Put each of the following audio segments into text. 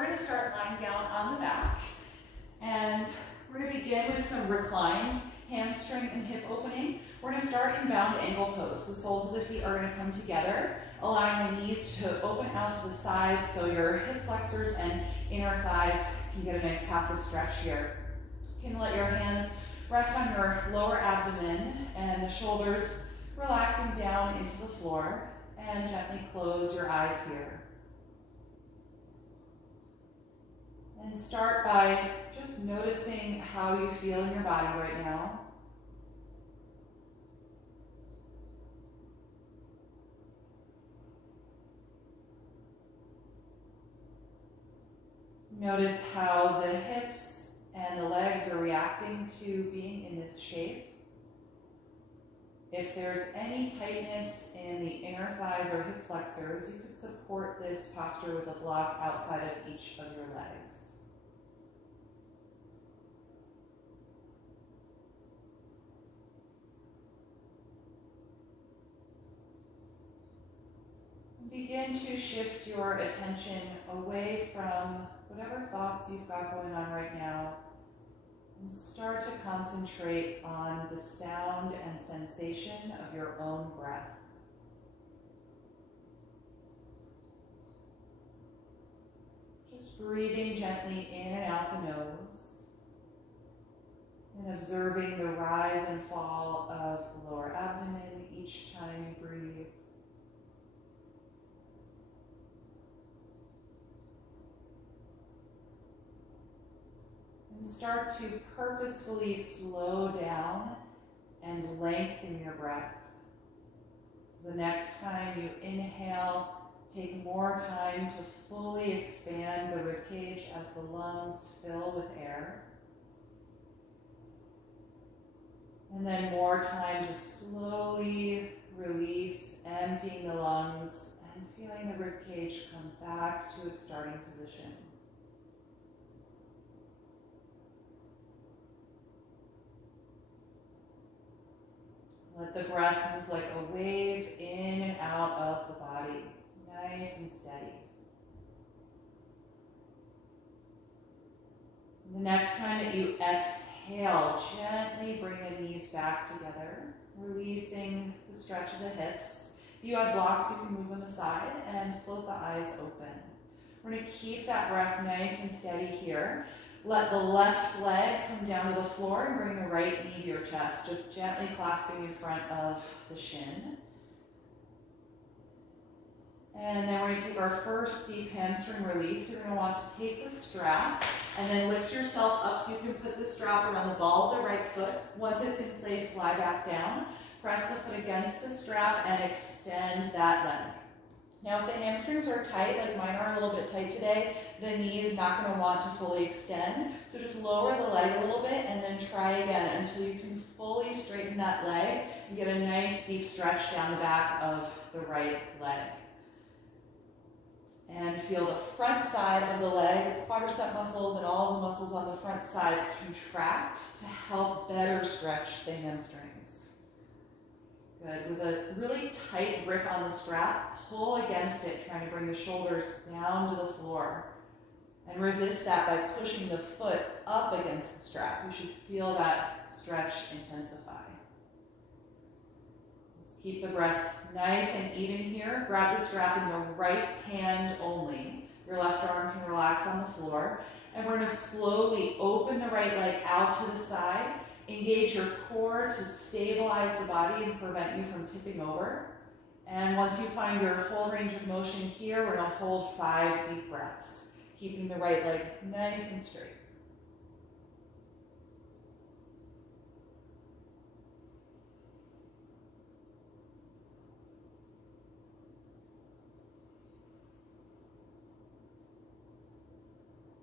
we're going to start lying down on the back, and we're going to begin with some reclined hamstring and hip opening. We're going to start in bound ankle pose. The soles of the feet are going to come together, allowing the knees to open out to the sides so your hip flexors and inner thighs can get a nice passive stretch here. You can let your hands rest on your lower abdomen and the shoulders relaxing down into the floor, and gently close your eyes here. And start by just noticing how you feel in your body right now. Notice how the hips and the legs are reacting to being in this shape. If there's any tightness in the inner thighs or hip flexors, you could support this posture with a block outside of each of your legs. Begin to shift your attention away from whatever thoughts you've got going on right now, and start to concentrate on the sound and sensation of your own breath. Just breathing gently in and out the nose, and observing the rise and fall of the lower abdomen each time you breathe. And start to purposefully slow down and lengthen your breath. So the next time you inhale, take more time to fully expand the ribcage as the lungs fill with air. And then more time to slowly release, emptying the lungs and feeling the ribcage come back to its starting position. Let the breath move like a wave in and out of the body, nice and steady. The next time that you exhale, gently bring the knees back together, releasing the stretch of the hips. If you have blocks, you can move them aside and float the eyes open. We're going to keep that breath nice and steady here. Let the left leg come down to the floor and bring the right knee to your chest, just gently clasping in front of the shin. And then we're going to take our first deep hamstring release. You're going to want to take the strap and then lift yourself up so you can put the strap around the ball of the right foot. Once it's in place, lie back down. Press the foot against the strap and extend that leg. Now, if the hamstrings are tight, like mine are a little bit tight today, the knee is not going to want to fully extend. So just lower the leg a little bit and then try again until you can fully straighten that leg and get a nice deep stretch down the back of the right leg. And feel the front side of the leg, the quadricep muscles and all the muscles on the front side contract to help better stretch the hamstrings. Good. With a really tight grip on the strap, pull against it, trying to bring the shoulders down to the floor. And resist that by pushing the foot up against the strap. You should feel that stretch intensify. Let's keep the breath nice and even here. Grab the strap in your right hand only. Your left arm can relax on the floor. And we're going to slowly open the right leg out to the side. Engage your core to stabilize the body and prevent you from tipping over. And once you find your whole range of motion here, we're going to hold 5 deep breaths, keeping the right leg nice and straight.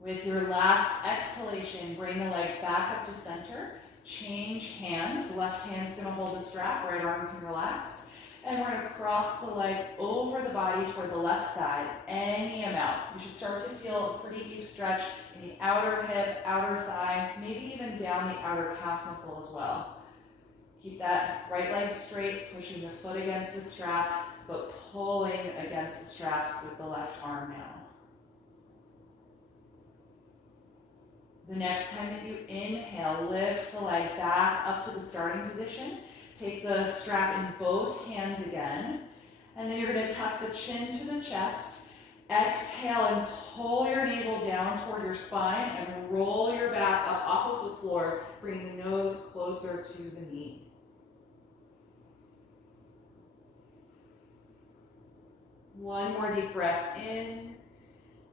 With your last exhalation, bring the leg back up to center. Change hands. Left hand's going to hold the strap, right arm can relax. And we're going to cross the leg over the body toward the left side, any amount. You should start to feel a pretty deep stretch in the outer hip, outer thigh, maybe even down the outer calf muscle as well. Keep that right leg straight, pushing the foot against the strap, but pulling against the strap with the left arm now. The next time that you inhale, lift the leg back up to the starting position. Take the strap in both hands again. And then you're going to tuck the chin to the chest. Exhale and pull your navel down toward your spine and roll your back up off of the floor, bringing the nose closer to the knee. One more deep breath in.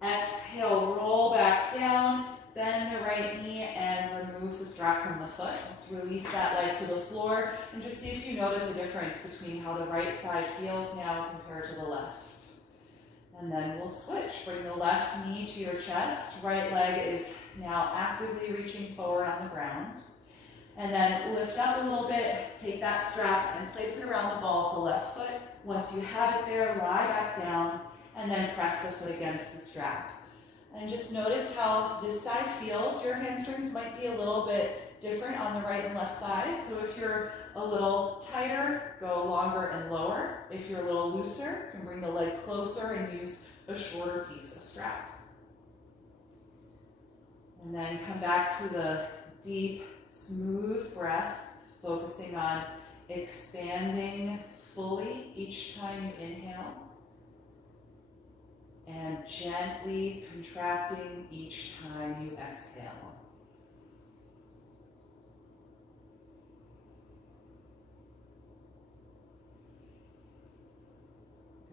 Exhale, roll back down, bend the right knee and remove the strap from the foot. Let's release that leg to the floor and just see if you notice a difference between how the right side feels now compared to the left. And then we'll switch. Bring the left knee to your chest. Right leg is now actively reaching forward on the ground. And then lift up a little bit, take that strap and place it around the ball of the left foot. Once you have it there, lie back down and then press the foot against the strap. And just notice how this side feels. Your hamstrings might be a little bit different on the right and left side. So if you're a little tighter, go longer and lower. If you're a little looser, you can bring the leg closer and use a shorter piece of strap. And then come back to the deep, smooth breath, focusing on expanding fully each time you inhale and gently contracting each time you exhale.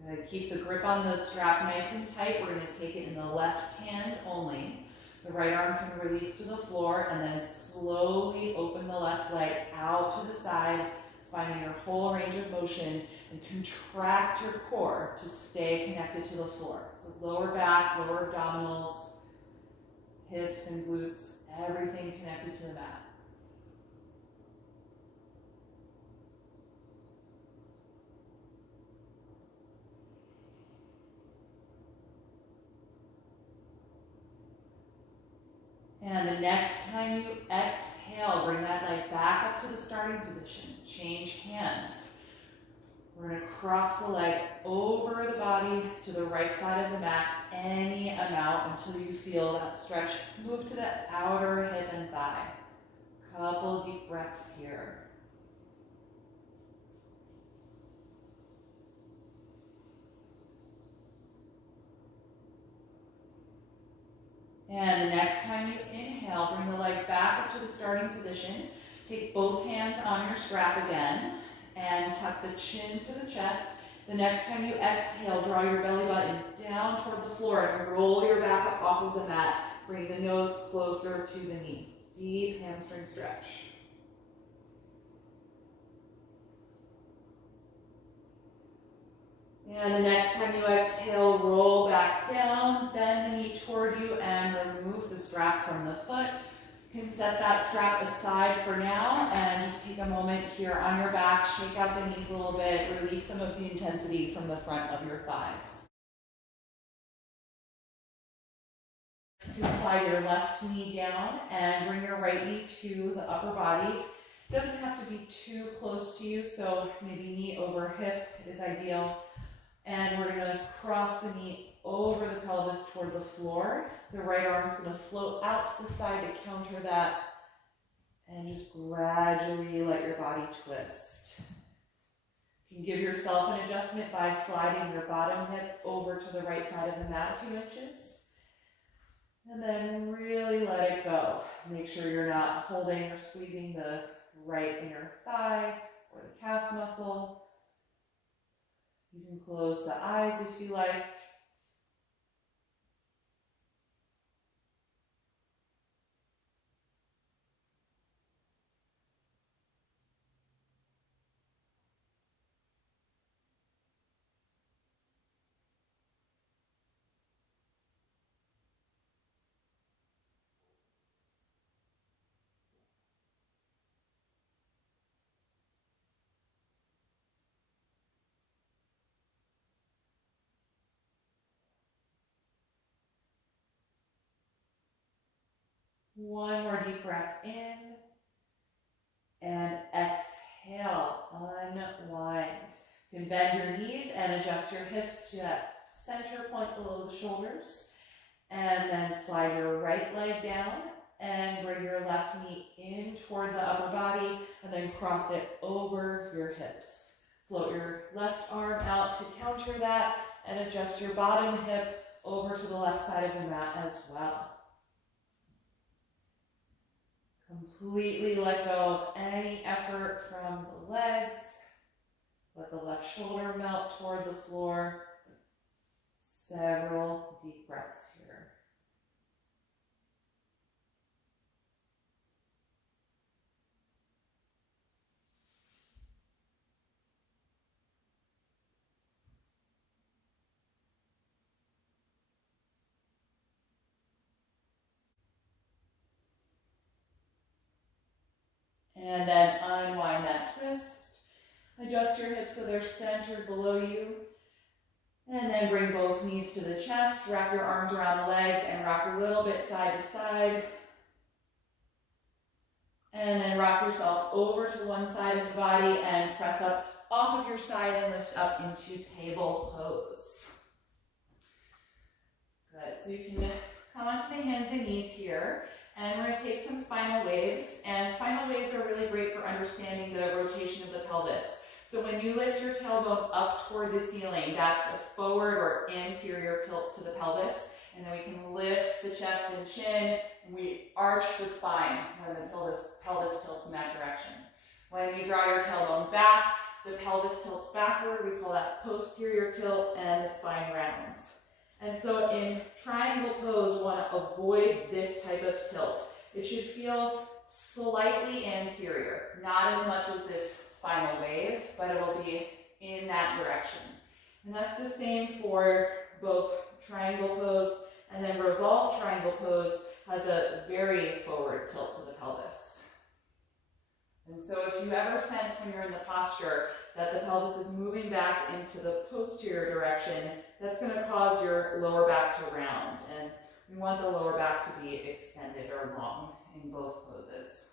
Good. Keep the grip on the strap nice and tight. We're going to take it in the left hand only. The right arm can release to the floor and then slowly open the left leg out to the side, finding your whole range of motion and contract your core to stay connected to the floor. So lower back, lower abdominals, hips and glutes, everything connected to the mat. And the next time you exhale, bring that leg back up to the starting position. Change hands. We're going to cross the leg over the body to the right side of the mat any amount until you feel that stretch. Move to the outer hip and thigh. Couple deep breaths here. And the next time you inhale, bring the leg back up to the starting position. Take both hands on your strap again and tuck the chin to the chest. The next time you exhale, draw your belly button down toward the floor and roll your back up off of the mat. Bring the nose closer to the knee. Deep hamstring stretch. And the next time you exhale, roll back down, bend the knee toward you, and remove the strap from the foot. You can set that strap aside for now and just take a moment here on your back, shake out the knees a little bit, release some of the intensity from the front of your thighs. You can slide your left knee down and bring your right knee to the upper body. It doesn't have to be too close to you, so maybe knee over hip is ideal. And we're going to cross the knee over the pelvis toward the floor. The right arm is going to float out to the side to counter that. And just gradually let your body twist. You can give yourself an adjustment by sliding your bottom hip over to the right side of the mat a few inches. And then really let it go. Make sure you're not holding or squeezing the right inner thigh or the calf muscle. You can close the eyes if you like. One more deep breath in and exhale, unwind. You can bend your knees and adjust your hips to that center point below the shoulders. And then slide your right leg down and bring your left knee in toward the upper body, and then cross it over your hips. Float your left arm out to counter that, and adjust your bottom hip over to the left side of the mat as well. Completely let go of any effort from the legs. Let the left shoulder melt toward the floor. Several deep breaths here. And then unwind that twist. Adjust your hips so they're centered below you. And then bring both knees to the chest. Wrap your arms around the legs and rock a little bit side to side. And then rock yourself over to one side of the body and press up off of your side and lift up into table pose. Good, so you can come onto the hands and knees here. And we're going to take some spinal waves. And spinal waves are really great for understanding the rotation of the pelvis. So when you lift your tailbone up toward the ceiling, that's a forward or anterior tilt to the pelvis. And then we can lift the chest and chin, and we arch the spine when the pelvis tilts in that direction. When you draw your tailbone back, the pelvis tilts backward. We call that posterior tilt, and the spine rounds. And so in triangle pose, we want to avoid this type of tilt. It should feel slightly anterior, not as much as this spinal wave, but it will be in that direction. And that's the same for both triangle pose, and then revolved triangle pose has a very forward tilt to the pelvis. And so if you ever sense when you're in the posture that the pelvis is moving back into the posterior direction, that's going to cause your lower back to round. And we want the lower back to be extended or long in both poses.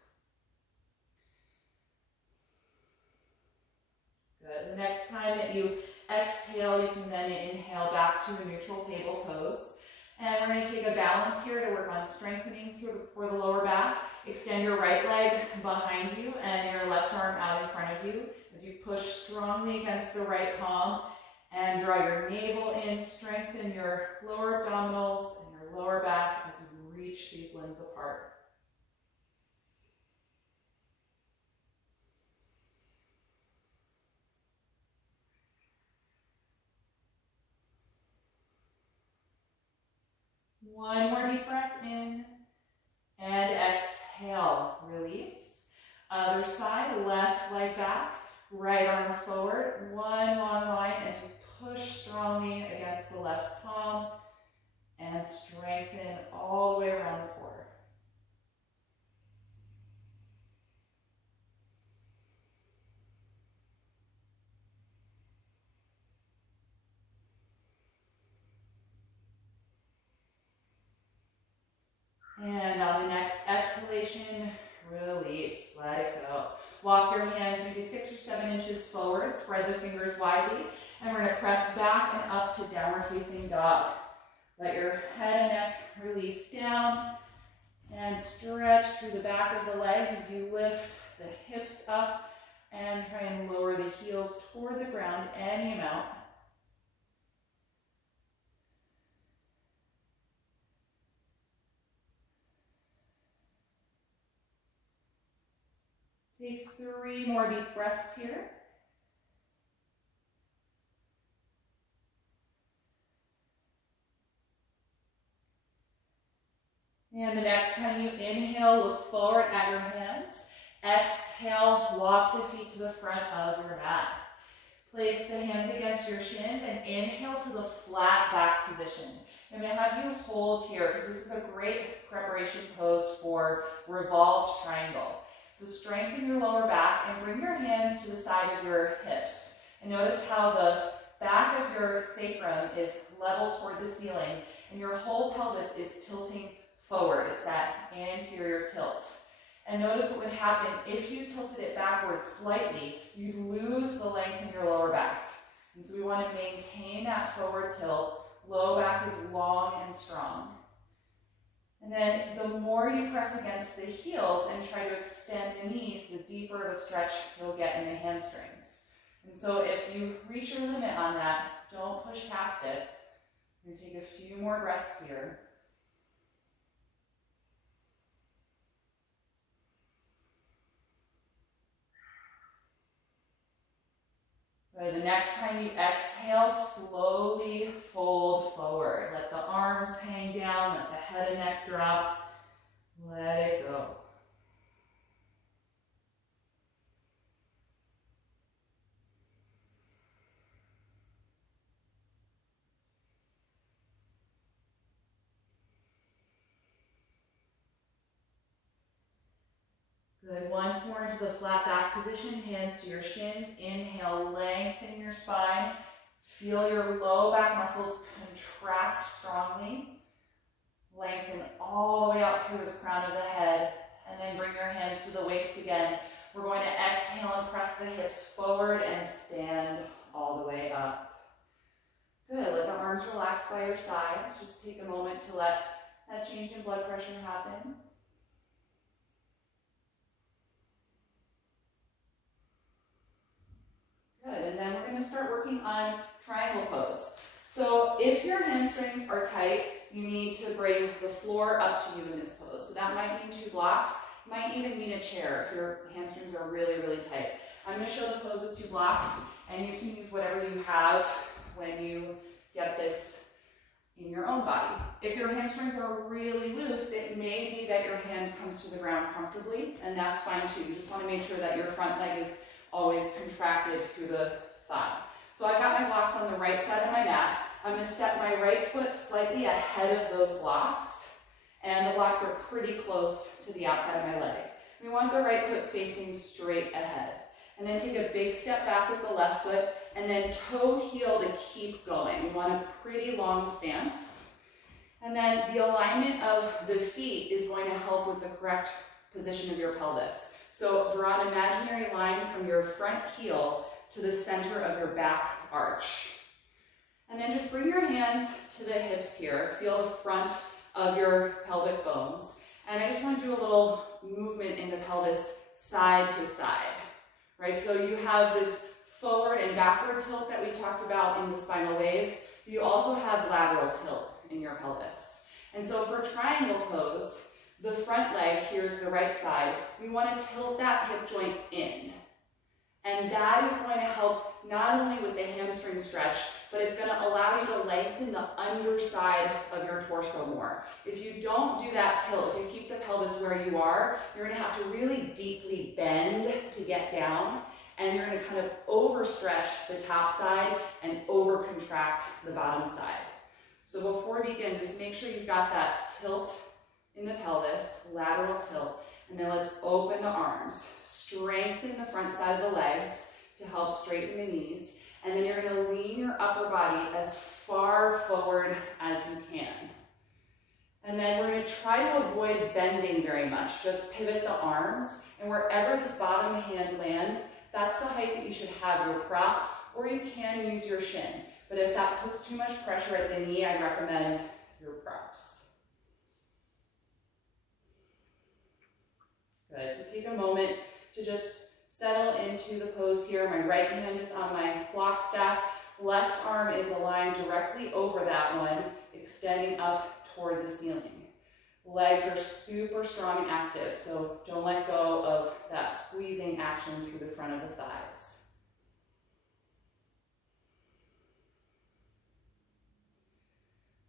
Good. The next time that you exhale, you can then inhale back to a neutral table pose. And we're going to take a balance here to work on strengthening for the lower back. Extend your right leg behind you and your left arm out in front of you as you push strongly against the right palm and draw your navel in. Strengthen your lower abdominals and your lower back as you reach these limbs apart. One more deep breath in, and exhale, release. Other side, left leg back, right arm forward, one long line as you push strongly against the left palm, and strengthen all the way around the core. And on the next exhalation, release, let it go. Walk your hands maybe 6 or 7 inches forward, spread the fingers widely, and we're going to press back and up to downward facing dog. Let your head and neck release down, and stretch through the back of the legs as you lift the hips up and try and lower the heels toward the ground any amount. Take 3 more deep breaths here. And the next time you inhale, look forward at your hands. Exhale, walk the feet to the front of your mat. Place the hands against your shins and inhale to the flat back position. I'm going to have you hold here because this is a great preparation pose for revolved triangle. So strengthen your lower back and bring your hands to the side of your hips. And notice how the back of your sacrum is level toward the ceiling and your whole pelvis is tilting forward. It's that anterior tilt. And notice what would happen if you tilted it backwards slightly, you'd lose the length in your lower back. And so we want to maintain that forward tilt. Low back is long and strong. And then the more you press against the heels and try to extend the knees, the deeper of a stretch you'll get in the hamstrings. And so if you reach your limit on that, don't push past it. We're going to take a few more breaths here. Right, the next time you exhale, slowly fold forward. Let the arms hang down, let the head and neck drop. Let it go. Good. Once more into the flat back position, hands to your shins. Inhale, lengthen your spine. Feel your low back muscles contract strongly. Lengthen all the way out through the crown of the head. And then bring your hands to the waist again. We're going to exhale and press the hips forward and stand all the way up. Good. Let the arms relax by your sides. Just take a moment to let that change in blood pressure happen. Good, and then we're going to start working on triangle pose. So if your hamstrings are tight, you need to bring the floor up to you in this pose. So that might mean 2 blocks, might even mean a chair if your hamstrings are really, really tight. I'm going to show the pose with 2 blocks, and you can use whatever you have when you get this in your own body. If your hamstrings are really loose, it may be that your hand comes to the ground comfortably, and that's fine too. You just want to make sure that your front leg is always contracted through the thigh. So I've got my blocks on the right side of my mat. I'm going to step my right foot slightly ahead of those blocks, and the blocks are pretty close to the outside of my leg. We want the right foot facing straight ahead. And then take a big step back with the left foot, and then toe heel to keep going. We want a pretty long stance. And then the alignment of the feet is going to help with the correct position of your pelvis. So draw an imaginary line from your front heel to the center of your back arch. And then just bring your hands to the hips here. Feel the front of your pelvic bones. And I just want to do a little movement in the pelvis side to side, right? So you have this forward and backward tilt that we talked about in the spinal waves. You also have lateral tilt in your pelvis. And so for triangle pose, the front leg, here's the right side, we want to tilt that hip joint in. And that is going to help not only with the hamstring stretch, but it's going to allow you to lengthen the underside of your torso more. If you don't do that tilt, if you keep the pelvis where you are, you're going to have to really deeply bend to get down, and you're going to kind of overstretch the top side and over-contract the bottom side. So before we begin, just make sure you've got that tilt in the pelvis, lateral tilt, and then let's open the arms. Strengthen the front side of the legs to help straighten the knees, and then you're going to lean your upper body as far forward as you can. And then we're going to try to avoid bending very much. Just pivot the arms, and wherever this bottom hand lands, that's the height that you should have your prop, or you can use your shin. But if that puts too much pressure at the knee, I recommend your props. Good, so take a moment to just settle into the pose here. My right hand is on my block stack. Left arm is aligned directly over that one, extending up toward the ceiling. Legs are super strong and active, so don't let go of that squeezing action through the front of the thighs.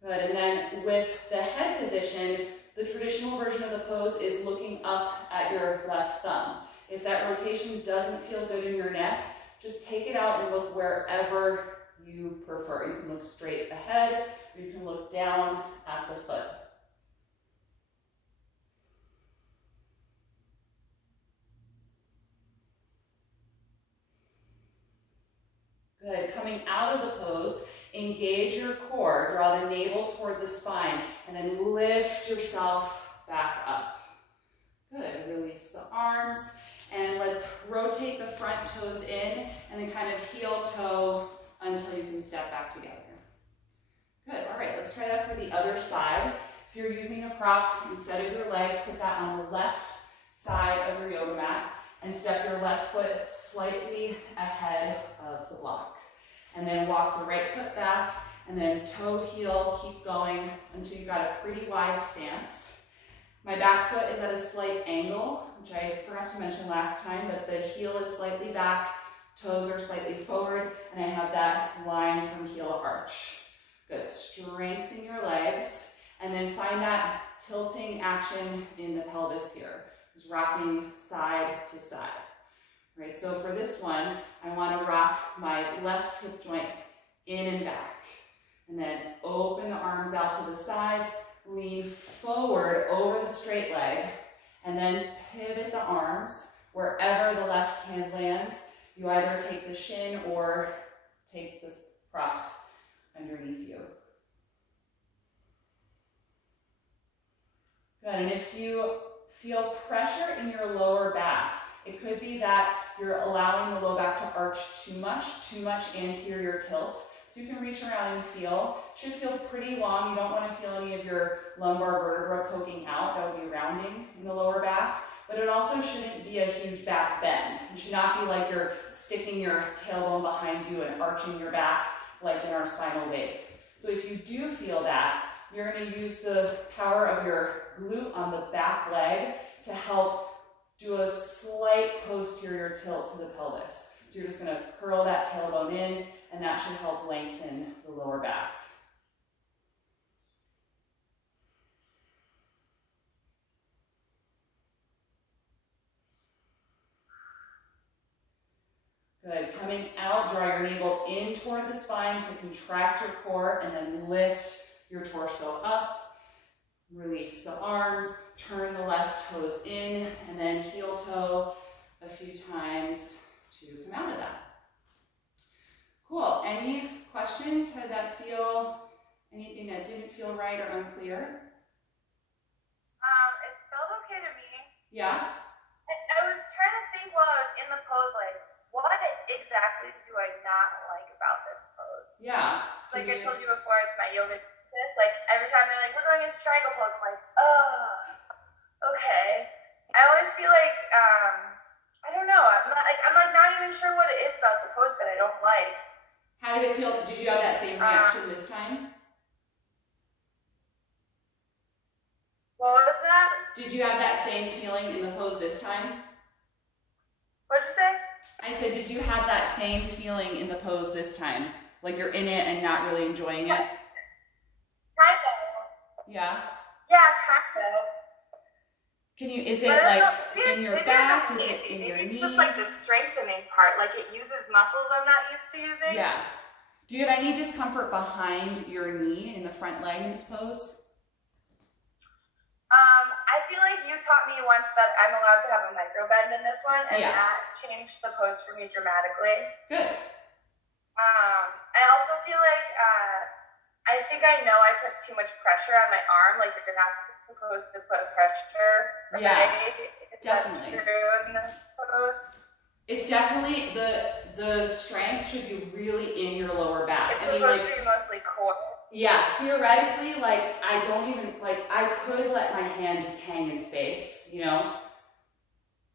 Good, and then with the head position, the traditional version of the pose is looking up at your left thumb. If that rotation doesn't feel good in your neck, just take it out and look wherever you prefer. You can look straight ahead, or you can look down at the foot. Good, coming out of the pose, engage your core, draw the navel toward the spine, and then lift yourself back up. Good, release the arms, and let's rotate the front toes in, and then kind of heel toe until you can step back together. Good, all right, let's try that for the other side. If you're using a prop, instead of your leg, put that on the left side of your yoga mat and step your left foot slightly ahead of the block. And then walk the right foot back and then toe heel, keep going until you've got a pretty wide stance. My back foot is at a slight angle, which I forgot to mention last time, but the heel is slightly back, toes are slightly forward, and I have that line from heel to arch. Good, strengthen your legs, and then find that tilting action in the pelvis here. Just rocking side to side. Right, so for this one, I want to rock my left hip joint in and back. And then open the arms out to the sides, lean forward over the straight leg, and then pivot the arms wherever the left hand lands. You either take the shin or take the props underneath you. Good, and if you feel pressure in your lower back, it could be that you're allowing the low back to arch too much anterior tilt. So you can reach around and feel. Should feel pretty long. You don't want to feel any of your lumbar vertebra poking out. That would be rounding in the lower back. But it also shouldn't be a huge back bend. It should not be like you're sticking your tailbone behind you and arching your back like in our spinal waves. So if you do feel that, you're going to use the power of your glute on the back leg to help do a slight posterior tilt to the pelvis. So you're just going to curl that tailbone in, and that should help lengthen the lower back. Good. Coming out, draw your navel in toward the spine to contract your core, and then lift your torso up. Release the arms, turn the left toes in, and then heel toe a few times to come out of that. Cool. Any questions? How did that feel? Anything that didn't feel right or unclear? It felt okay to me. Yeah? I was trying to think while I was in the pose, like, what exactly do I not like about this pose? Yeah. Like I told you before, it's my yoga business. Like, every time they're like, we're going into triangle pose, I'm like, oh, okay. I always feel like, I don't know, I'm not even sure what it is about the pose that I don't like. How did it feel? Did you have that same reaction this time? What was that? Did you have that same feeling in the pose this time? What'd you say? I said, did you have that same feeling in the pose this time? Like you're in it and not really enjoying it? Kind of. Yeah? Yeah, kind of. Is it like in your back? Is it in your knees? It's just like the strengthening part. Like it uses muscles I'm not used to using. Yeah. Do you have any discomfort behind your knee in the front leg in this pose? I feel like you taught me once that I'm allowed to have a micro bend in this one, and that changed the pose for me dramatically. Good. I also feel like I think I know I put too much pressure on my arm. Like you're not supposed to put pressure. Right? Yeah, Is definitely. that true in this pose? It's definitely the strength should be really in your lower back. It's supposed to be mostly core. Yeah, theoretically, like I could let my hand just hang in space, you know?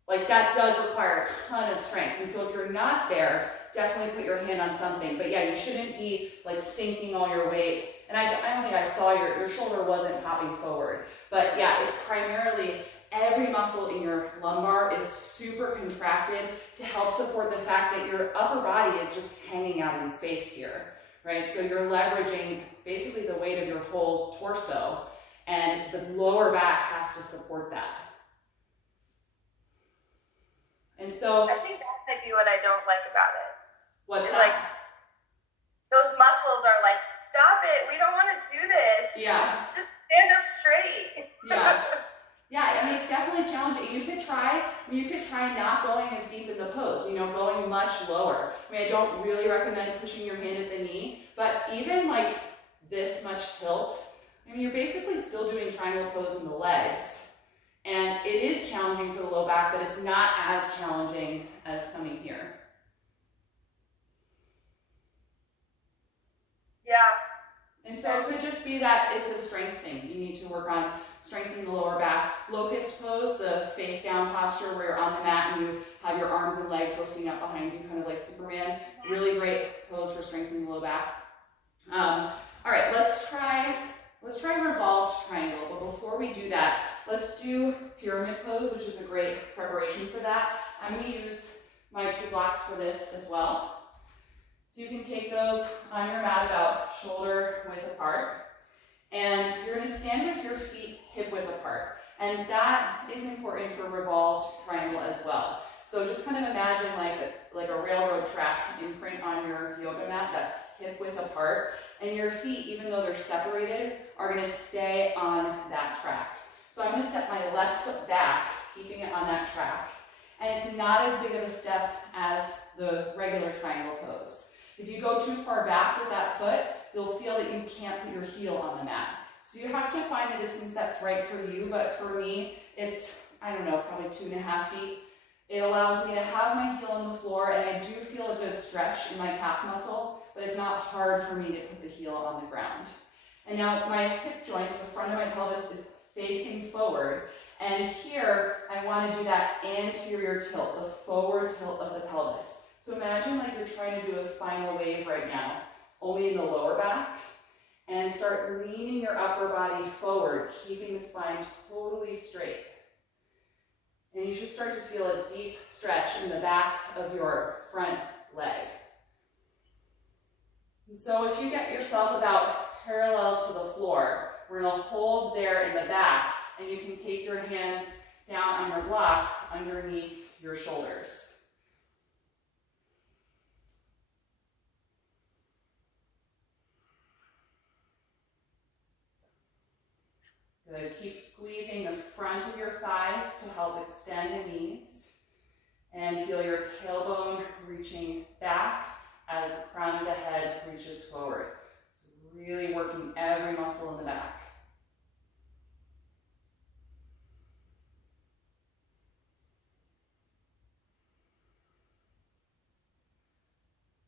Like that does require a ton of strength. And so if you're not there, definitely put your hand on something. But yeah, you shouldn't be like sinking all your weight. And I don't think I saw your shoulder wasn't hopping forward. But yeah, it's primarily every muscle in your lumbar is super contracted to help support the fact that your upper body is just hanging out in space here, right? So you're leveraging basically the weight of your whole torso, and the lower back has to support that. And so I think that might be what I don't like about it. What's that? Like those muscles are like, stop it, we don't want to do this. Yeah. Just stand up straight. Yeah. Yeah, I mean, it's definitely challenging. You could try not going as deep in the pose, you know, going much lower. I mean, I don't really recommend pushing your hand at the knee, but even like this much tilt, I mean, you're basically still doing triangle pose in the legs. And it is challenging for the low back, but it's not as challenging as coming here. Yeah. And so it could just be that it's a strength thing. You need to work on strengthening the lower back. Locust pose, the face down posture where you're on the mat and you have your arms and legs lifting up behind you, kind of like Superman. Really great pose for strengthening the low back. All right, let's try revolved triangle. But before we do that, let's do pyramid pose, which is a great preparation for that. I'm going to use my 2 blocks for this as well. So you can take those on your mat about shoulder width apart. And you're going to stand with your feet hip width apart. And that is important for revolved triangle as well. So just kind of imagine like a railroad track imprint on your yoga mat that's hip width apart. And your feet, even though they're separated, are going to stay on that track. So I'm going to step my left foot back, keeping it on that track. And it's not as big of a step as the regular triangle pose. If you go too far back with that foot, you'll feel that you can't put your heel on the mat. So you have to find the distance that's right for you, but for me, it's, I don't know, probably 2.5 feet. It allows me to have my heel on the floor, and I do feel a good stretch in my calf muscle, but it's not hard for me to put the heel on the ground. And now my hip joints, the front of my pelvis is facing forward, and here I want to do that anterior tilt, the forward tilt of the pelvis. So imagine like you're trying to do a spinal wave right now, only in the lower back, and start leaning your upper body forward, keeping the spine totally straight. And you should start to feel a deep stretch in the back of your front leg. And so if you get yourself about parallel to the floor, we're going to hold there in the back, and you can take your hands down on your blocks underneath your shoulders. Good. Keep squeezing the front of your thighs to help extend the knees. And feel your tailbone reaching back as the crown of the head reaches forward. So really working every muscle in the back.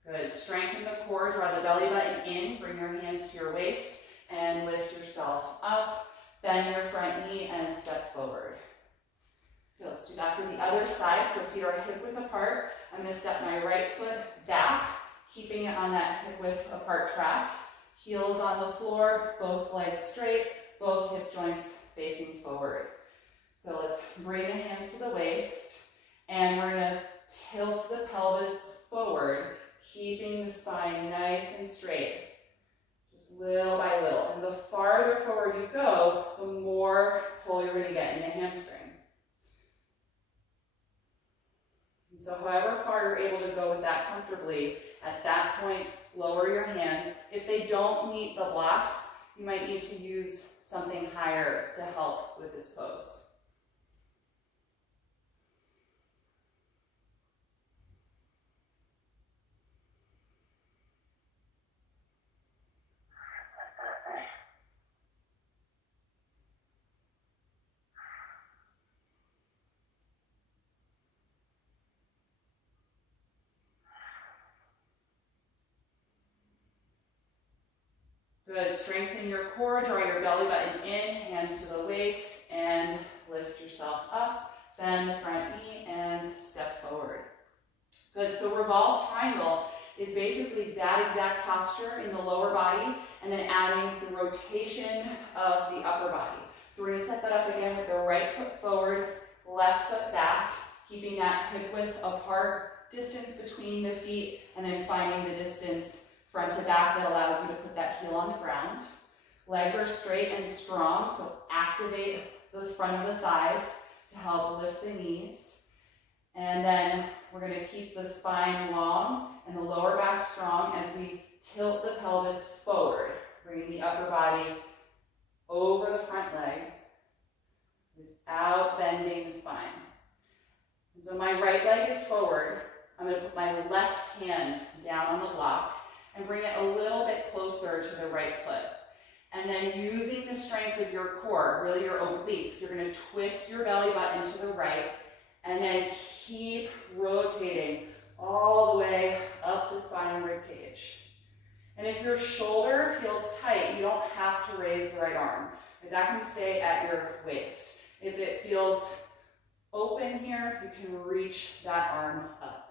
Good. Strengthen the core. Draw the belly button in. Bring your hands to your waist and lift yourself up. Bend your front knee and step forward. Okay, let's do that for the other side. So feet are hip width apart. I'm going to step my right foot back, keeping it on that hip width apart track. Heels on the floor, both legs straight, both hip joints facing forward. So let's bring the hands to the waist, and we're going to tilt the pelvis forward, keeping the spine nice and straight. Little by little. And the farther forward you go, the more pull you're going to get in the hamstring. And so however far you're able to go with that comfortably, at that point, lower your hands. If they don't meet the blocks, you might need to use something higher to help with this pose. Good. Strengthen your core, draw your belly button in, hands to the waist, and lift yourself up. Bend the front knee and step forward. Good. So revolved triangle is basically that exact posture in the lower body, and then adding the rotation of the upper body. So we're going to set that up again with the right foot forward, left foot back, keeping that hip width apart, distance between the feet, and then finding the distance front to back that allows you to put that heel on the ground. Legs are straight and strong, so activate the front of the thighs to help lift the knees. And then we're going to keep the spine long and the lower back strong as we tilt the pelvis forward, bringing the upper body over the front leg without bending the spine. And so my right leg is forward. I'm going to put my left hand down on the block and bring it a little bit closer to the right foot. And then using the strength of your core, really your obliques, you're going to twist your belly button to the right and then keep rotating all the way up the spine and rib cage. And if your shoulder feels tight, you don't have to raise the right arm. That can stay at your waist. If it feels open here, you can reach that arm up.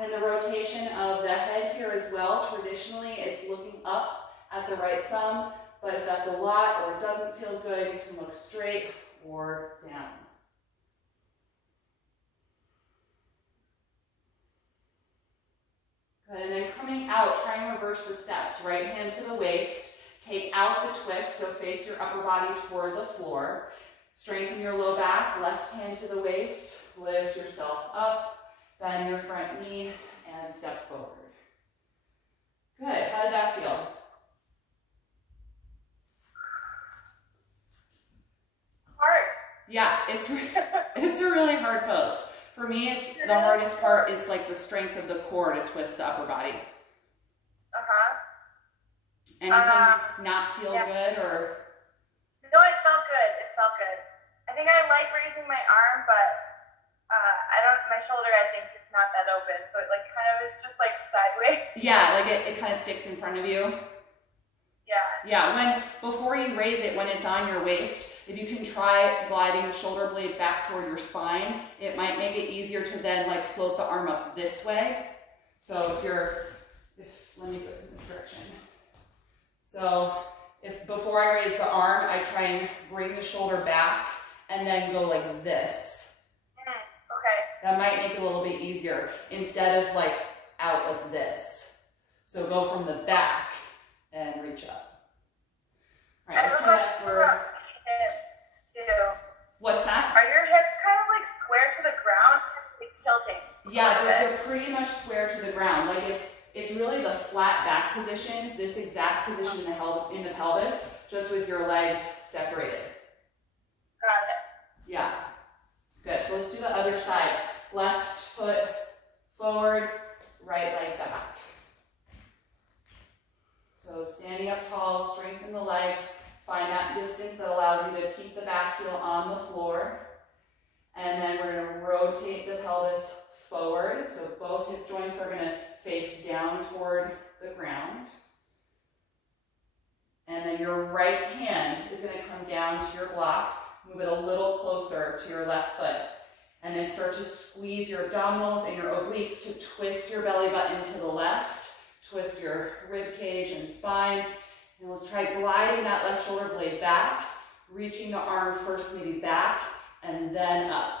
And the rotation of the head here as well, traditionally it's looking up at the right thumb, but if that's a lot or it doesn't feel good, you can look straight or down. Good, and then coming out, try and reverse the steps. Right hand to the waist, take out the twist, so face your upper body toward the floor. Strengthen your low back, left hand to the waist, lift yourself up. Bend your front knee and step forward. Good, how did that feel? Hard. Yeah, it's a really hard pose. For me, it's the hardest part is like the strength of the core to twist the upper body. Anything not feel good or? No, it felt good. It felt good. I think I like raising my arm, but my shoulder, I think, is not that open, so it like kind of is just like sideways. Yeah, like it kind of sticks in front of you. Yeah. Yeah, before you raise it, when it's on your waist, if you can try gliding the shoulder blade back toward your spine, it might make it easier to then like float the arm up this way. So let me go in this direction. So if before I raise the arm, I try and bring the shoulder back and then go like this. That might make it a little bit easier instead of like out like this. So go from the back and reach up. All right, let's try that for hips too. What's that? Are your hips kind of like square to the ground, like tilting? Yeah, they're pretty much square to the ground. Like it's really the flat back position, this exact position in the pelvis, just with your legs separated. Got it. Yeah. Good. So let's do the other side. Left foot forward, right leg back. So standing up tall, strengthen the legs, find that distance that allows you to keep the back heel on the floor. And then we're going to rotate the pelvis forward. So both hip joints are going to face down toward the ground. And then your right hand is going to come down to your block. Move it a little closer to your left foot. And then start to squeeze your abdominals and your obliques to twist your belly button to the left. Twist your rib cage and spine. And let's try gliding that left shoulder blade back. Reaching the arm first maybe back and then up.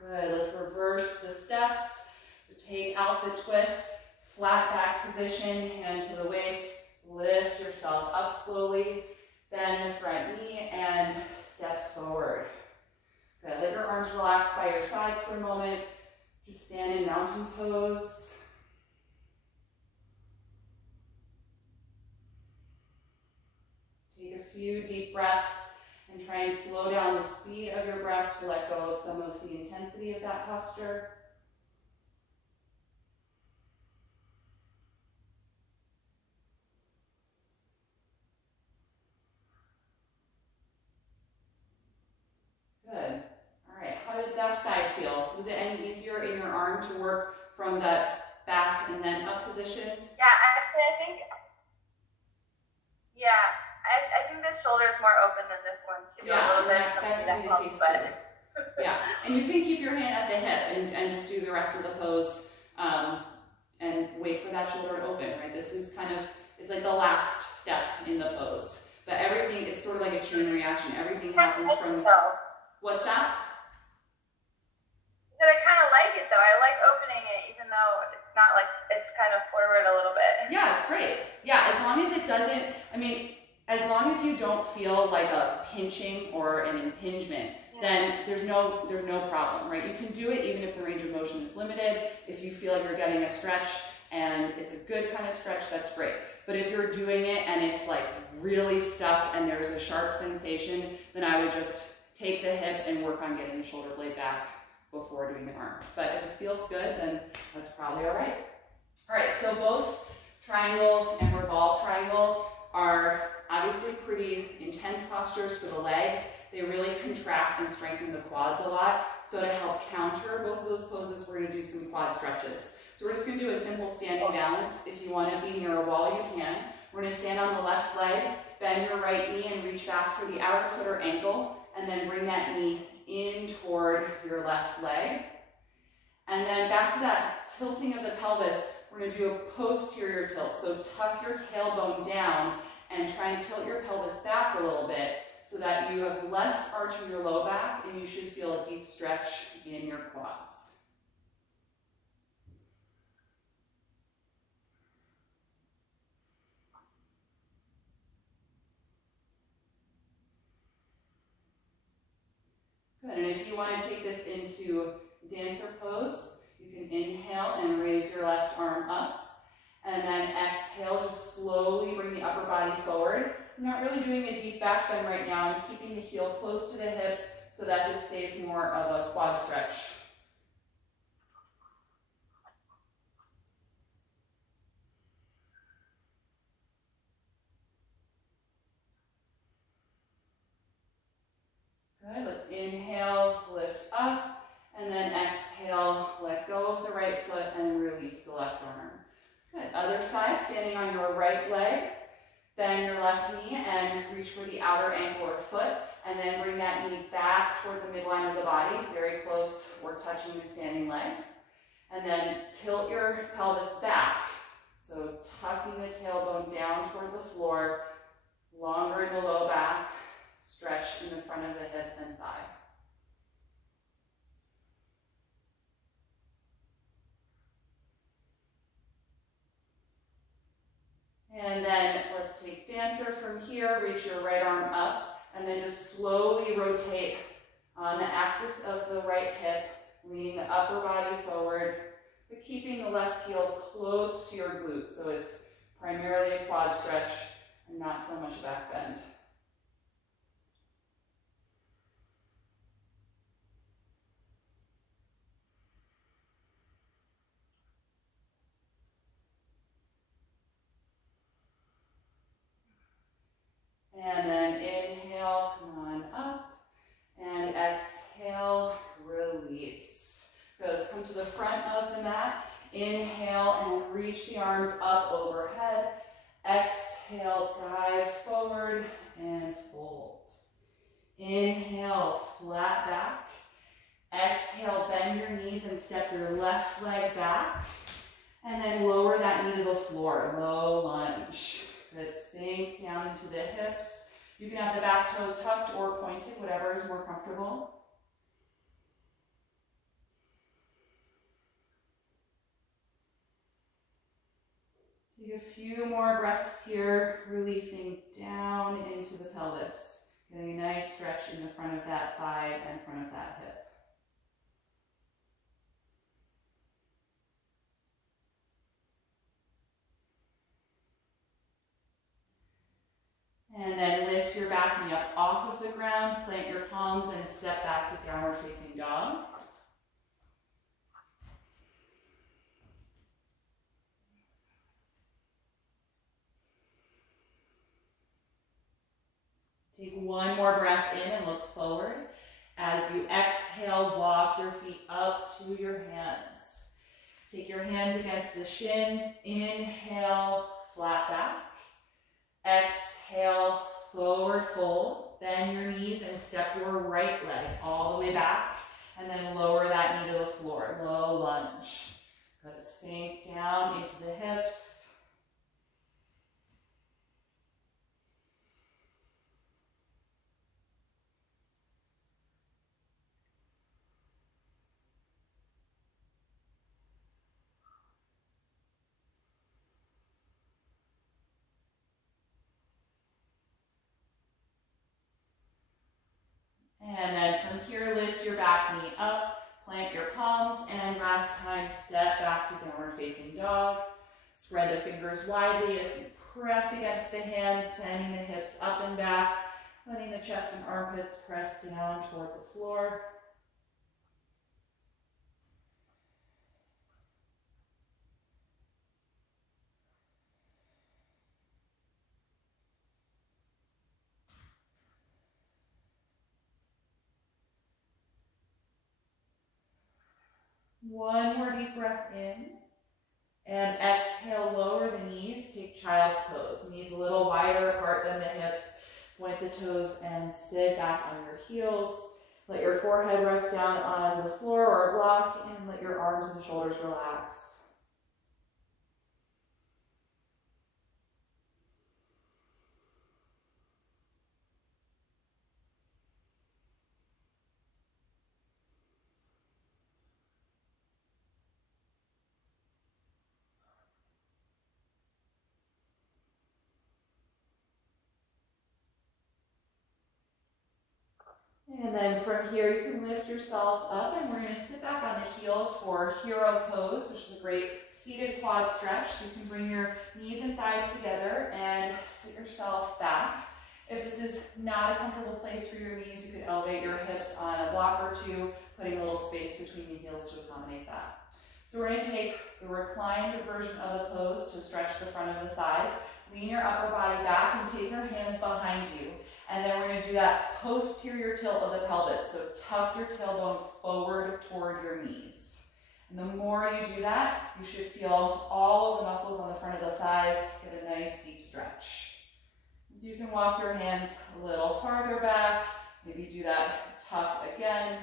Good, let's reverse the steps. So take out the twist, flat back position, hand to the waist, lift yourself up slowly, bend the front knee and step forward. Good, let your arms relax by your sides for a moment. Just stand in mountain pose. Take a few deep breaths. And try and slow down the speed of your breath to let go of some of the intensity of that posture. Good. All right, how did that side feel? Was it any easier in your arm to work from that back and then up position? Yeah, actually, I think this shoulder is more open than this one too. Yeah, a little bit. that could be the case too. Yeah, and you can keep your hand at the hip and just do the rest of the pose and wait for that shoulder to open, right? This is kind of, it's like the last step in the pose. But everything, it's sort of like a chain reaction. Everything happens from, what's that? So I kind of like it though. I like opening it even though it's not like, it's kind of forward a little bit. Yeah, great. Yeah, as long as it doesn't, I mean, as long as you don't feel like a pinching or an impingement, then there's no problem, right? You can do it even if the range of motion is limited. If you feel like you're getting a stretch and it's a good kind of stretch, that's great. But if you're doing it and it's like really stuck and there's a sharp sensation, then I would just take the hip and work on getting the shoulder blade back before doing the arm. But if it feels good, then that's probably all right. All right, so both triangle and revolved triangle are obviously pretty intense postures for the legs. They really contract and strengthen the quads a lot. So to help counter both of those poses, we're gonna do some quad stretches. So we're just gonna do a simple standing balance. If you wanna be near a wall, you can. We're gonna stand on the left leg, bend your right knee and reach back for the outer foot or ankle, and then bring that knee in toward your left leg. And then back to that tilting of the pelvis, we're gonna do a posterior tilt. So tuck your tailbone down and try and tilt your pelvis back a little bit so that you have less arch in your low back and you should feel a deep stretch in your quads. Good, and if you want to take this into dancer pose, you can inhale and raise your left arm up, and then exhale, just slowly bring the upper body forward. I'm not really doing a deep back bend right now. I'm keeping the heel close to the hip so that this stays more of a quad stretch. Good, let's inhale, lift up, and then exhale, let go of the right foot and release the left arm. Good, other side, standing on your right leg, bend your left knee and reach for the outer ankle or foot, and then bring that knee back toward the midline of the body, very close or touching the standing leg. And then tilt your pelvis back, so tucking the tailbone down toward the floor, longer in the low back, stretch in the front of the hip and thigh. And then let's take dancer from here, reach your right arm up, and then just slowly rotate on the axis of the right hip, leaning the upper body forward, but keeping the left heel close to your glute, so it's primarily a quad stretch and not so much back bend. And then inhale, come on up, and exhale, release. Good, let's come to the front of the mat. Inhale and reach the arms up overhead. Exhale, dive forward and fold. Inhale, flat back. Exhale, bend your knees and step your left leg back. And then lower that knee to the floor, low lunge. Good, sink down into the hips. You can have the back toes tucked or pointed, whatever is more comfortable. Take a few more breaths here, releasing down into the pelvis. Getting a nice stretch in the front of that thigh and front of that hip. And then lift your back knee up off of the ground, plant your palms and step back to downward facing dog. Take one more breath in and look forward. As you exhale, walk your feet up to your hands. Take your hands against the shins. Inhale, flat back. Exhale, forward fold. Bend your knees and step your right leg all the way back. And then lower that knee to the floor, low lunge. Good, sink down into the hips. And then from here, lift your back knee up, plant your palms, and last time, step back to downward facing dog. Spread the fingers widely as you press against the hands, sending the hips up and back, letting the chest and armpits press down toward the floor. One more deep breath in. And exhale, lower the knees, take child's pose. Knees a little wider apart than the hips. Point the toes and sit back on your heels. Let your forehead rest down on the floor or a block, and let your arms and shoulders relax. And then from here, you can lift yourself up, and we're going to sit back on the heels for hero pose, which is a great seated quad stretch. So you can bring your knees and thighs together and sit yourself back. If this is not a comfortable place for your knees, you could elevate your hips on a block or two, putting a little space between the heels to accommodate that. So we're going to take the reclined version of the pose to stretch the front of the thighs. Lean your upper body back and take your hands behind you. And then we're going to do that posterior tilt of the pelvis. So tuck your tailbone forward toward your knees. And the more you do that, you should feel all of the muscles on the front of the thighs get a nice deep stretch. So you can walk your hands a little farther back. Maybe do that tuck again.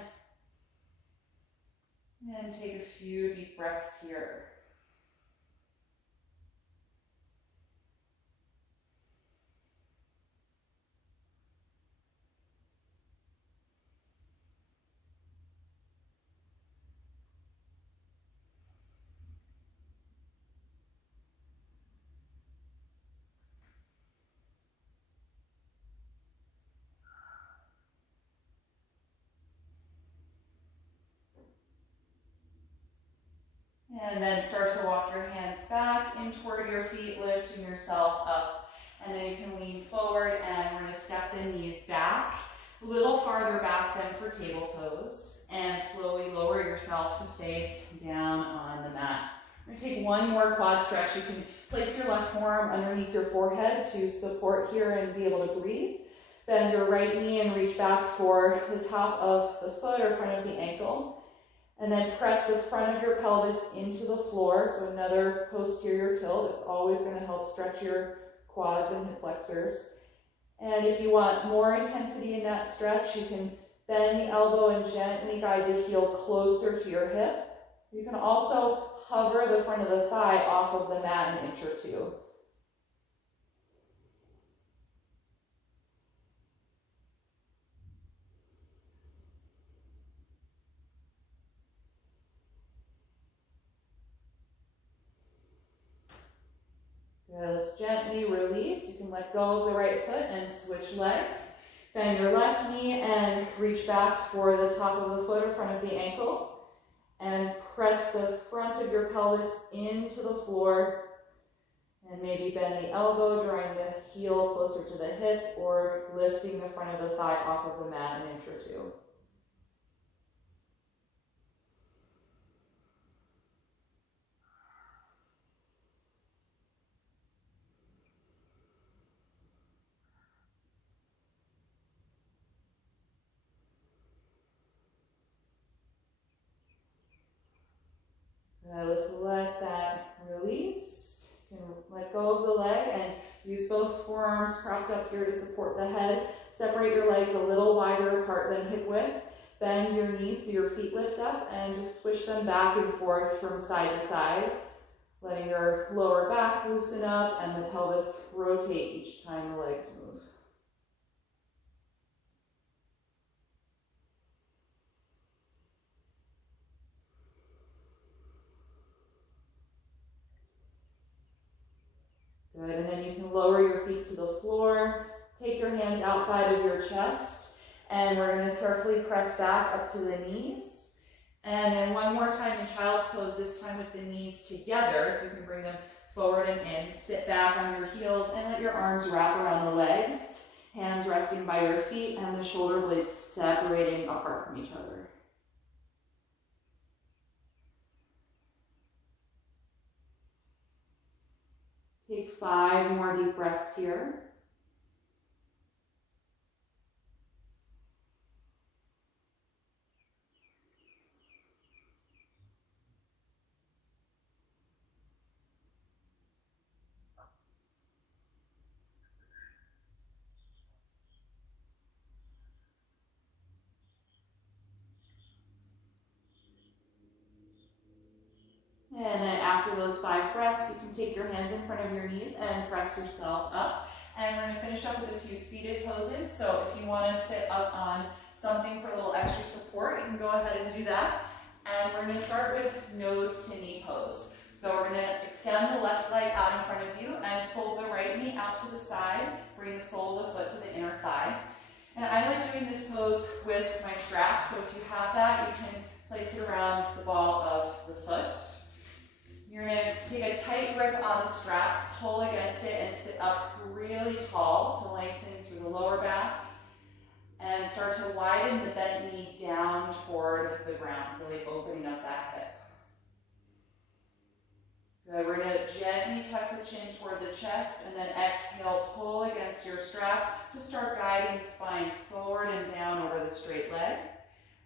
And take a few deep breaths here. And then start to walk your hands back in toward your feet, lifting yourself up. And then you can lean forward, and we're going to step the knees back, a little farther back than for table pose, and slowly lower yourself to face down on the mat. We're going to take one more quad stretch. You can place your left forearm underneath your forehead to support here and be able to breathe. Bend your right knee and reach back for the top of the foot or front of the ankle. And then press the front of your pelvis into the floor. So another posterior tilt. It's always going to help stretch your quads and hip flexors. And if you want more intensity in that stretch, you can bend the elbow and gently guide the heel closer to your hip. You can also hover the front of the thigh off of the mat an inch or two. Good. Let's gently release. You can let go of the right foot and switch legs. Bend your left knee and reach back for the top of the foot or front of the ankle. And press the front of your pelvis into the floor. And maybe bend the elbow, drawing the heel closer to the hip, or lifting the front of the thigh off of the mat an inch or two. Let's let that release. You can let go of the leg and use both forearms propped up here to support the head. Separate your legs a little wider apart than hip width. Bend your knees so your feet lift up, and just swish them back and forth from side to side, letting your lower back loosen up and the pelvis rotate each time the legs move. Good, and then you can lower your feet to the floor. Take your hands outside of your chest And we're going to carefully press back up to the knees. And then one more time in child's pose, this time with the knees together, so you can bring them forward and in. Sit back on your heels and let your arms wrap around the legs, hands resting by your feet and the shoulder blades separating apart from each other. Take 5 more deep breaths here. And then after those 5 breaths, you can take your hands in front of your knees and press yourself up. And we're going to finish up with a few seated poses. So if you want to sit up on something for a little extra support, you can go ahead and do that. And we're going to start with nose to knee pose. So we're going to extend the left leg out in front of you and fold the right knee out to the side. Bring the sole of the foot to the inner thigh. And I like doing this pose with my strap. So if you have that, you can place it around the ball of the foot. You're going to take a tight grip on the strap, pull against it, and sit up really tall to lengthen through the lower back. And start to widen the bent knee down toward the ground, really opening up that hip. Good. We're going to gently tuck the chin toward the chest, and then exhale, pull against your strap to start guiding the spine forward and down over the straight leg.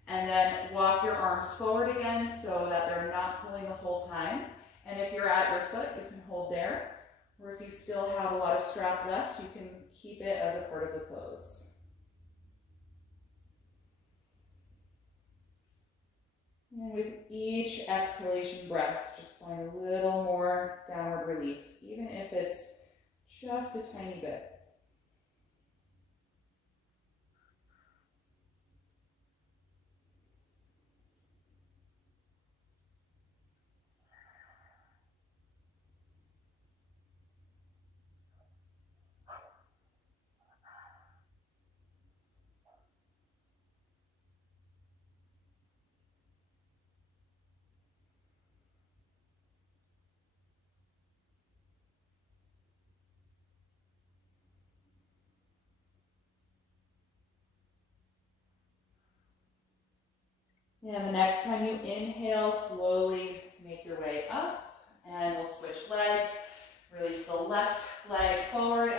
And then walk your arms forward again so that they're not pulling the whole time. And if you're at your foot, you can hold there. Or if you still have a lot of strap left, you can keep it as a part of the pose. And with each exhalation breath, just find a little more downward release, even if it's just a tiny bit. And the next time you inhale, slowly make your way up, and we'll switch legs. Release the left leg forward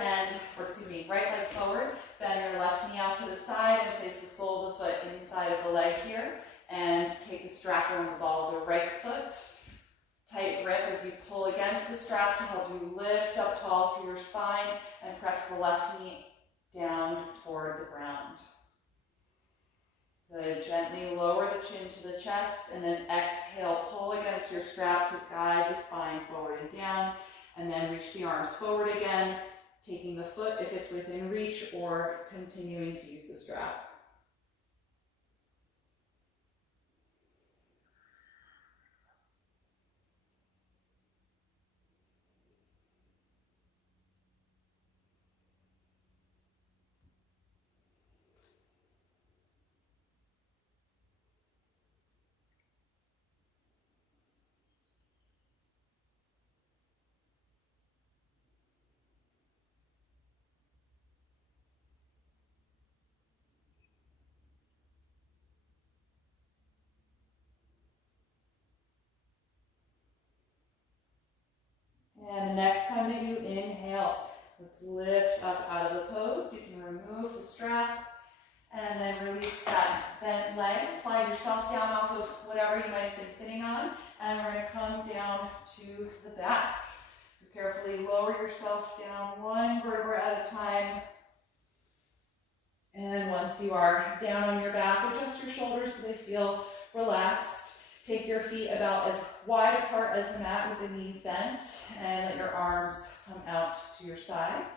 right leg forward. Bend your left knee out to the side and place the sole of the foot inside of the leg here. And take the strap around the ball of the right foot. Tight grip as you pull against the strap to help you lift up tall through your spine and press the left knee down toward the ground. Good. Gently lower the chin to the chest and then exhale, pull against your strap to guide the spine forward and down, and then reach the arms forward again, taking the foot if it's within reach or continuing to use the strap. And the next time that you inhale, let's lift up out of the pose. You can remove the strap and then release that bent leg. Slide yourself down off of whatever you might have been sitting on, and we're going to come down to the back. So carefully lower yourself down one vertebra at a time. And once you are down on your back, adjust your shoulders so they feel relaxed. Take your feet about as wide apart as the mat with the knees bent, and let your arms come out to your sides.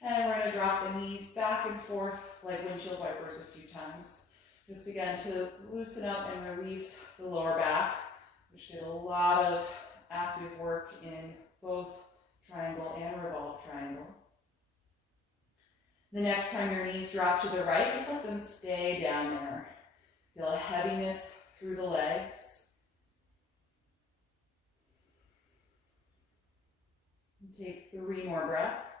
And we're going to drop the knees back and forth like windshield wipers a few times. Just again to loosen up and release the lower back, which did a lot of active work in both triangle and revolved triangle. The next time your knees drop to the right, just let them stay down there. Feel a heaviness through the legs. And take 3 more breaths.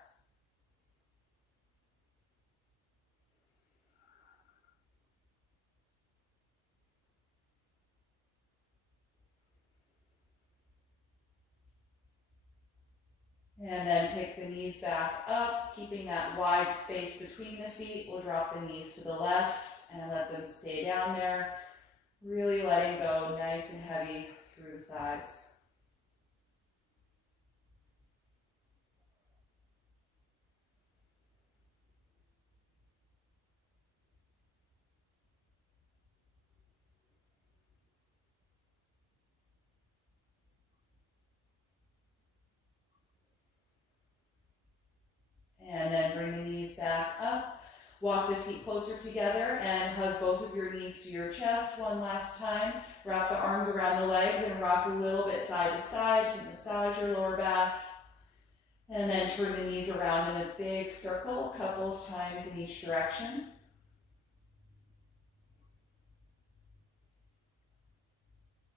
And then pick the knees back up, keeping that wide space between the feet. We'll drop the knees to the left and let them stay down there. Really letting go nice and heavy through the thighs. And then bring the knees back up. Walk the feet closer together and hug both of your knees to your chest one last time. Wrap the arms around the legs and rock a little bit side to side to massage your lower back. And then turn the knees around in a big circle a couple of times in each direction.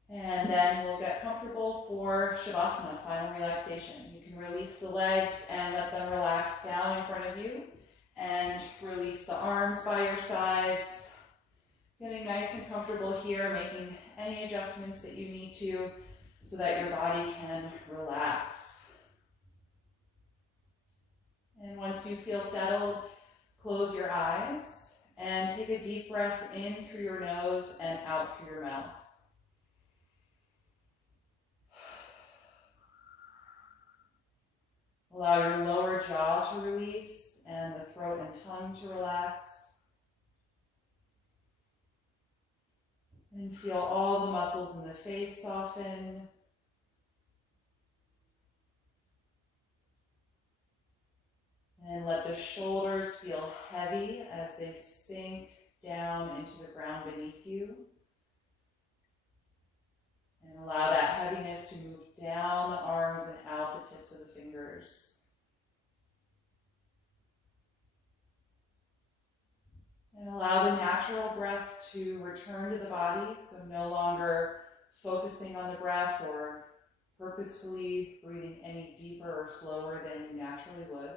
And then we'll get comfortable for Shavasana, final relaxation. You can release the legs and let them relax down in front of you. And release the arms by your sides. Getting nice and comfortable here, making any adjustments that you need to so that your body can relax. And once you feel settled, close your eyes and take a deep breath in through your nose and out through your mouth. Allow your lower jaw to release and the throat and tongue to relax. And feel all the muscles in the face soften. And let the shoulders feel heavy as they sink down into the ground beneath you. And allow that heaviness to move down the arms and out the tips of the fingers. And allow the natural breath to return to the body, so no longer focusing on the breath or purposefully breathing any deeper or slower than you naturally would.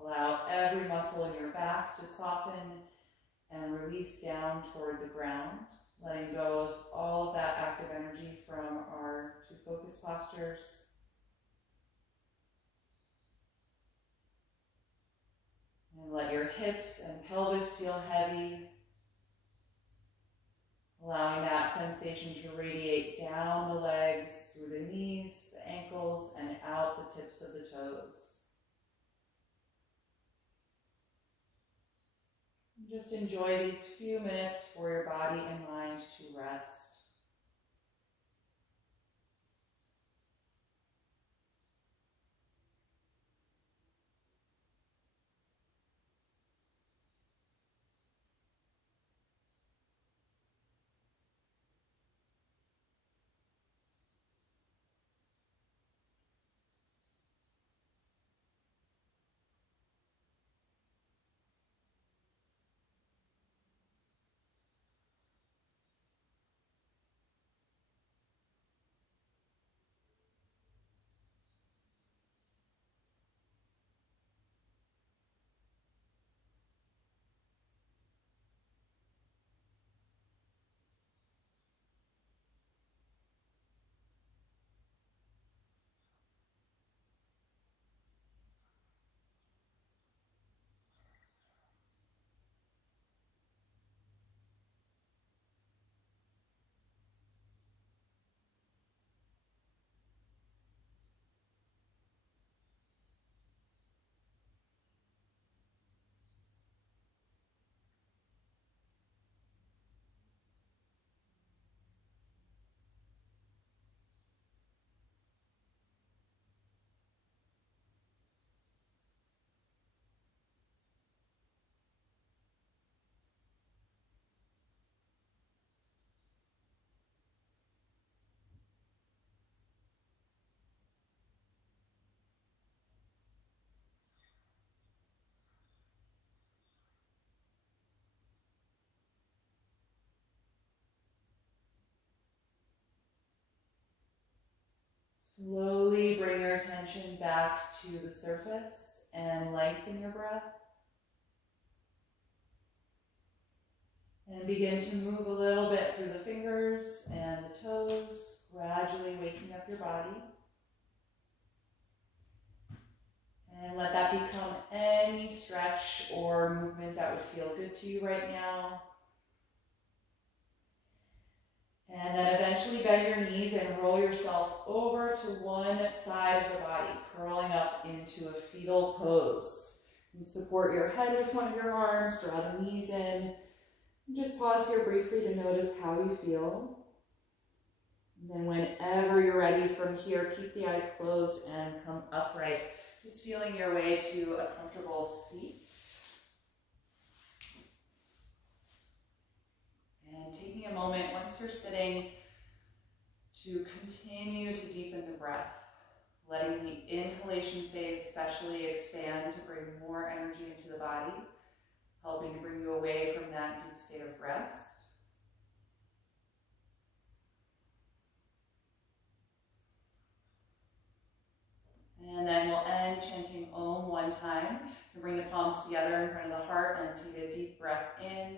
Allow every muscle in your back to soften and release down toward the ground, letting go of all of that active energy from our 2 focus postures. And let your hips and pelvis feel heavy, allowing that sensation to radiate down the legs, through the knees, the ankles, and out the tips of the toes. Just enjoy these few minutes for your body and mind to rest. Slowly bring your attention back to the surface and lengthen your breath. And begin to move a little bit through the fingers and the toes, gradually waking up your body. And let that become any stretch or movement that would feel good to you right now. And then eventually bend your knees and roll yourself over to one side of the body, curling up into a fetal pose. And support your head with one of your arms, draw the knees in. And just pause here briefly to notice how you feel. And then whenever you're ready from here, keep the eyes closed and come upright. Just feeling your way to a comfortable seat. And taking a moment, once you're sitting, to continue to deepen the breath, letting the inhalation phase especially expand to bring more energy into the body, helping to bring you away from that deep state of rest. And then we'll end chanting Om one time. And bring the palms together in front of the heart and take a deep breath in.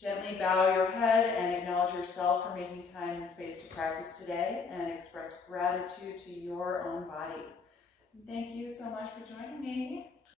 Gently bow your head and acknowledge yourself for making time and space to practice today, and express gratitude to your own body. Thank you so much for joining me.